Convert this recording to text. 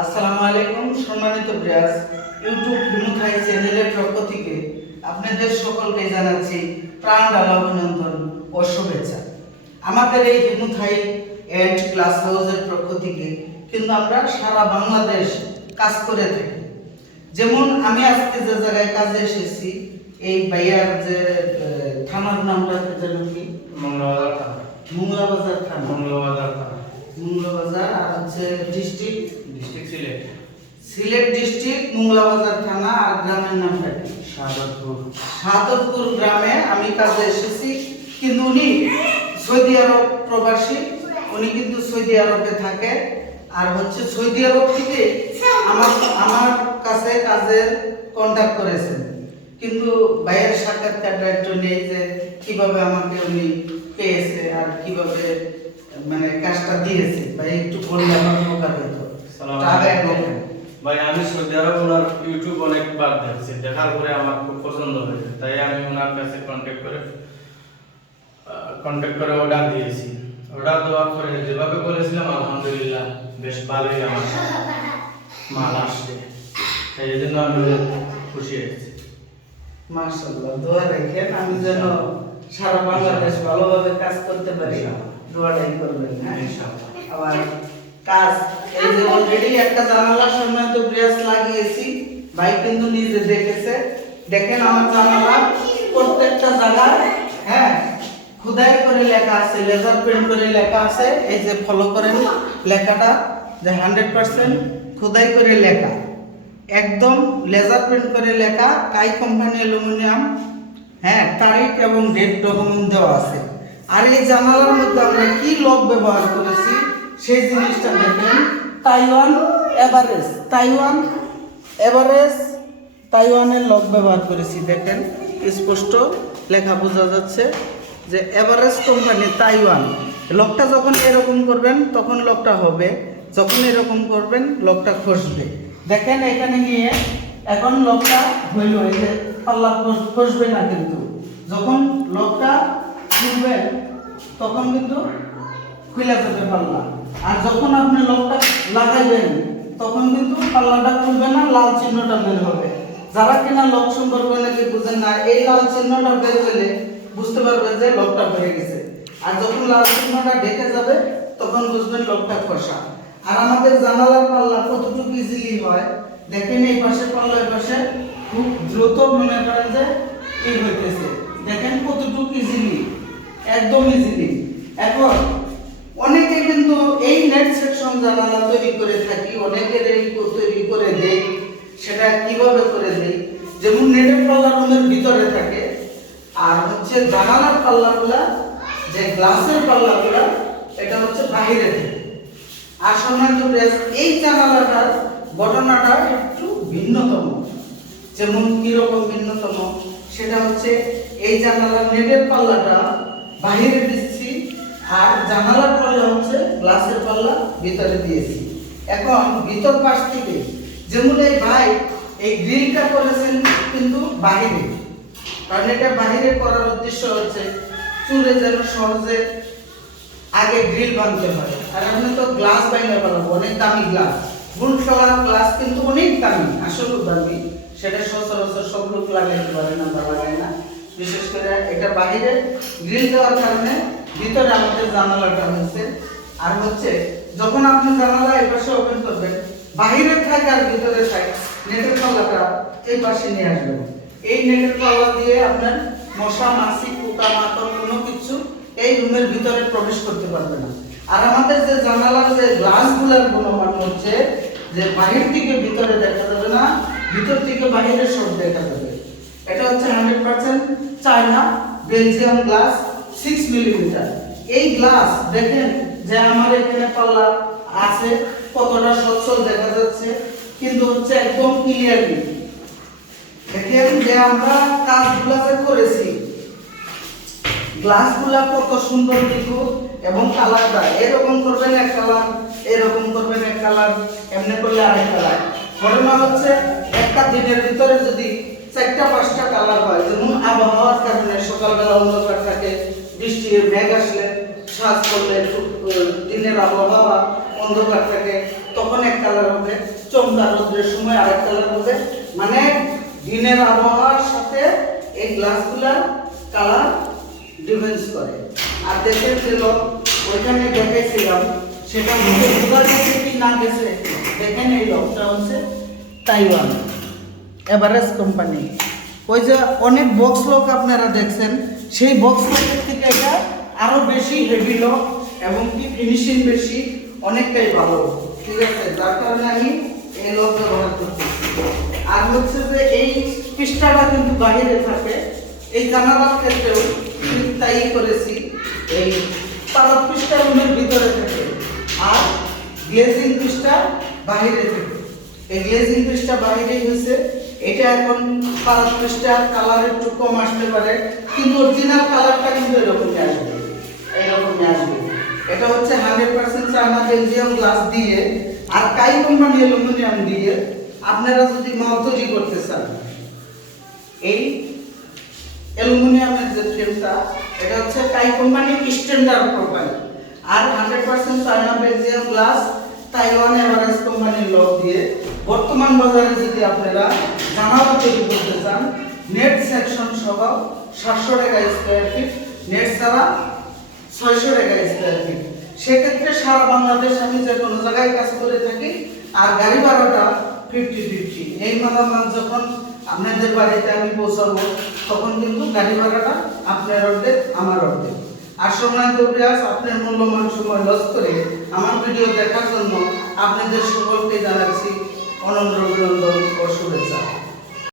আসসালামু আলাইকুম সম্মানিত ভিউয়ার্স, ইউটিউব হিমুথাই চ্যানেলের পক্ষ থেকে আপনাদের সকলকে জানাচ্ছি প্রাণ ঢালা অভিনন্দন ও শুভেচ্ছা। আমাদের এই হিমুথাই এন্ড ক্লাস হাউসের পক্ষ থেকে কিন্তু আমরা সারা বাংলাদেশ কাজ করে থাকি। যেমন আমি আজকে যে জায়গায় কাজে এসেছি, এই ভাইয়ার যে থানার নামটা যেন কি, মংলাবাজার থানা। মংলাবাজার থানা। মংলাবাজার থানা। মংলাবাজার আর হচ্ছে ডিস্ট্রিক্ট সিলেট। সিলেট ডিস্ট্রিক্ট মংলাবাজার থানা। আর গ্রামের নামটা কি? শাহাদতপুর গ্রামে আমি কাজে এসেছি। কিন্তু উনি সৌদি আরব প্রবাসী, উনি কিন্তু সৌদি আরবে থাকে। আর হচ্ছে সৌদি আরব থেকে আমার কাছে কাজের কন্ট্যাক্ট করেছেন, কিন্তু ভাইয়ের সাক্ষাৎকারটা একটু নেই যে কিভাবে আমাকে উনি পেয়েছে আর কিভাবে মানে কাজটা দিয়েছে। ভাই একটু বললে আমার উপকার হতো। ভাই, আমি সৌদি আরব ওনার ইউটিউব অনেকবার দেখছি, দেখার পরে আমার খুব পছন্দ হয়েছে, তাই আমি ওনার কাছে কন্ট্যাক্ট করে অর্ডার দিয়েছি। অর্ডার দেওয়ার পরে যেভাবে বলেছিলাম আলহামদুলিল্লাহ বেশ ভালোই আমার মাল আসছে, এই জন্য আমি খুশি হয়েছি। মাশাআল্লাহ, দোয়া রাখেন আমি যেন সারা বাংলাদেশ ভালোভাবে কাজ করতে পারি, দোয়াটাই করবেন। হ্যাঁ ইনশাআল্লাহ। আবার কাজ এই যে অলরেডি একটা জানালার সামনে তো ব্রেস লাগিয়েছি, ভাই কিন্তু নিজে দেখেছে। দেখেন আমার জানালা প্রত্যেকটা জায়গায় হ্যাঁ খোদাই করে লেখা আছে, লেজার প্রিন্ট করে লেখা আছে। এই যে ফলো করেন লেখাটা, যে 100% খোদাই করে লেখা, একদম লেজার প্রিন্ট করে লেখা, কাই কোম্পানি অ্যালুমিনিয়াম, হ্যাঁ তারিখ এবং ডেট ডকুমেন্ট দেওয়া আছে। আর এই জানালার মধ্যে আমরা কি লক ব্যবহার করেছি সেই জিনিসটা দেখেন, তাইওয়ানের লক ব্যবহার করেছি। দেখেন স্পষ্ট লেখা বোঝা যাচ্ছে যে এভারেস্ট কোম্পানি তাইওয়ান। লকটা যখন এরকম করবেন তখন লকটা হবে, যখন এরকম করবেন লকটা খসবে। দেখেন এখানে নিয়ে এখন লকটা হইল, এই যে পাল্লা খসবে না, কিন্তু যখন লকটা খুলবেন তখন কিন্তু খুলে যাবে পাল্লা। আর যখন আপনি লকটা লাগাইবেন তখন কিন্তু পাল্লাটা খুলবে না, লাল চিহ্নটা বের হবে। যারা কিনা লক সম্পর্কে নাকি বুঝেন না, এই লাল চিহ্নটা বের হলে বুঝতে পারবেন যে লকটা হয়ে গেছে। আর যখন লাল চিহ্নটা ঢেকে যাবে তখন বুঝবেন লকটা খসা। আর আমাদের জানালার পাল্লা কতটুকু ইজিলি হয় দেখেন, এই পাশে পাল্লা এই পাশে খুব দ্রুত মনে করেন যে এই হইতেছে। দেখেন কতটুকু ইজিলি, একদম ইজিলি। এখন অনেকে কিন্তু এই নেট সেকশন জানালা তৈরি করে থাকি, অনেকের এই তৈরি করে দেই। সেটা কিভাবে করে দেই, যেমন নেটের পাল্লা রুমের ভিতরে থাকে, আর হচ্ছে জানালার পাল্লাগুলা যে গ্লাসের পাল্লাগুলা এটা হচ্ছে বাইরে থাকে। আর সম্মানিত প্রেস, এই জানালাটার ঘটনাটা একটু ভিন্নতম। যেমন কিরকম ভিন্নতম, সেটা হচ্ছে এই জানালার নেটের পাল্লাটা বাইরে দিচ্ছি, আর জানালার পাল্লা হচ্ছে গ্লাসের পাল্লা ভিতরে দিয়েছি। এখন ভিতর পাশ থেকে যেমন এই ভাই এই গ্রিলটা করেছেন কিন্তু বাইরে, কারণ এটা বাইরে করার উদ্দেশ্য হচ্ছে চুলে যেন সহজে আগে গ্রিল বানতে হয়। আর আপনি তো গ্লাস বাইরে বানাবো, অনেক দামি গ্লাস, ফুল ফ্লাওয়ার গ্লাস কিন্তু অনেক দামি, আসলে দামি। সেটা সচরাচর সব লোক লাগাইতে পারে না বা লাগায় না। বিশেষ করে এটা বাইরে গ্রিল দেওয়ার কারণে ভিতরে আমাদের জানালাটা হয়েছে। আর হচ্ছে যখন আপনি জানালা এই পাশে ওপেন করবেন, বাইরে থাকে আর ভিতরে থাকে, নেটের পাল্লাটা এই পাশে নিয়ে আসবেন। এই নেটের পাল্লা দিয়ে আপনার মশা মাছি পোকা মাকড় কোনো কিছু এই রুমের ভিতরে প্রবেশ করতে পারবে না। আর আমাদের যে জানালার যে গ্লাসগুলোর গুণমান হচ্ছে যে বাহির থেকে ভিতরে দেখা যাবে না, ভিতর থেকে বাহিরে সব দেখা যাবে। এটা হচ্ছে 100% চায়না বেলজিয়াম গ্লাস 6 মিলিমিটার। এই গ্লাস দেখেন যে আমার এখানে পাল্লা আছে, কতটা সচ্ছল দেখা যাচ্ছে, কিন্তু হচ্ছে একদম ক্লিয়ারলি দেখেন যে আমরা কাজগুলো যে করেছি, গ্লাসগুলা কত সুন্দর দেখুন। এবং কালারটা এরকম করবেন এক কালার, এরকম করবেন এক কালার, এমনি করলে আরেক কালার। ঘটনা হচ্ছে একটা দিনের ভিতরে যদি 4টা-5টা কালার হয়, যেমন আবহাওয়ার কারণে সকালবেলা অন্ধকার থাকে, বৃষ্টি মেঘ আসলে সাজ করলে দিনের আবহাওয়া অন্ধকার থাকে, তখন এক কালার হবে। চমকা রোদ্রের সময় আরেক কালার হবে, মানে দিনের আবহাওয়ার সাথে এই গ্লাসগুলার কালার ডিফারেন্স করে। আর দেখেন যে লক ওইখানে দেখাইছিলাম সেটা মধ্যে বোঝা গেছে কি না গেছে, দেখেন এই লকটা হচ্ছে তাইওয়ান এভারেজ কোম্পানি। ওই যে অনেক বক্স লক আপনারা দেখছেন, সেই বক্স লকের থেকে এটা আরো বেশি হেভি লক এবং কি ফিনিশিং বেশি, অনেকটাই ভালো, ঠিক আছে, যার কারণে আমি এই লক ব্যবহার করতেছি। আর হচ্ছে যে এই পৃষ্ঠাটা কিন্তু বাইরে থাকে, এই জানালার ক্ষেত্রেও ঠিক তাই করেছি, এই পালক পৃষ্ঠাগুলোর ভিতরে থাকে আর গ্লেজিং পৃষ্ঠা বাইরে থাকে। এই গ্লেজিং পৃষ্ঠা বাইরেই হয়েছে, এটা এখন পালক পৃষ্ঠা কালার একটু কম আসতে পারে, কিন্তু অরিজিনাল কালারটা কিন্তু এরকমই আসবে, এরকমই আসবে। এটা হচ্ছে 100% চায়না বেলজিয়াম গ্লাস দিয়ে আর কাই কোম্পানি অ্যালুমিনিয়াম দিয়ে আপনারা যদি মাল তৈরি করতে চান, এই অ্যালুমিনিয়ামের যে ফ্রেমটা এটা হচ্ছে কাই কোম্পানি স্ট্যান্ডার্ড প্রোফাইল, আর 100% China Belgium glass Taiwan average কোম্পানির লক দিয়ে বর্তমান বাজারে যদি আপনারা জানালা তৈরি করতে চান, নেট সেকশন সহ 700 টাকা স্কয়ার ফিট, নেট ছাড়া 600 টাকা স্কয়ার ফিট। সেক্ষেত্রে সারা বাংলাদেশ আমি যে কোনো জায়গায় কাজ করে থাকি, আর গাড়ি ভাড়াটা 50-50। এই মালামাল যখন আপনাদের বাড়িতে আমি পৌঁছাবো তখন কিন্তু গাড়ি ভাড়াটা আপনার অর্ধেক আমার অর্ধেক। আর সম্মানিত ভিউয়ার্স, আপনার মূল্যবান সময় লস করে আমার ভিডিও দেখার জন্য আপনাদের সকলকে জানাচ্ছি অনন্য অভিনন্দন ও শুভেচ্ছা।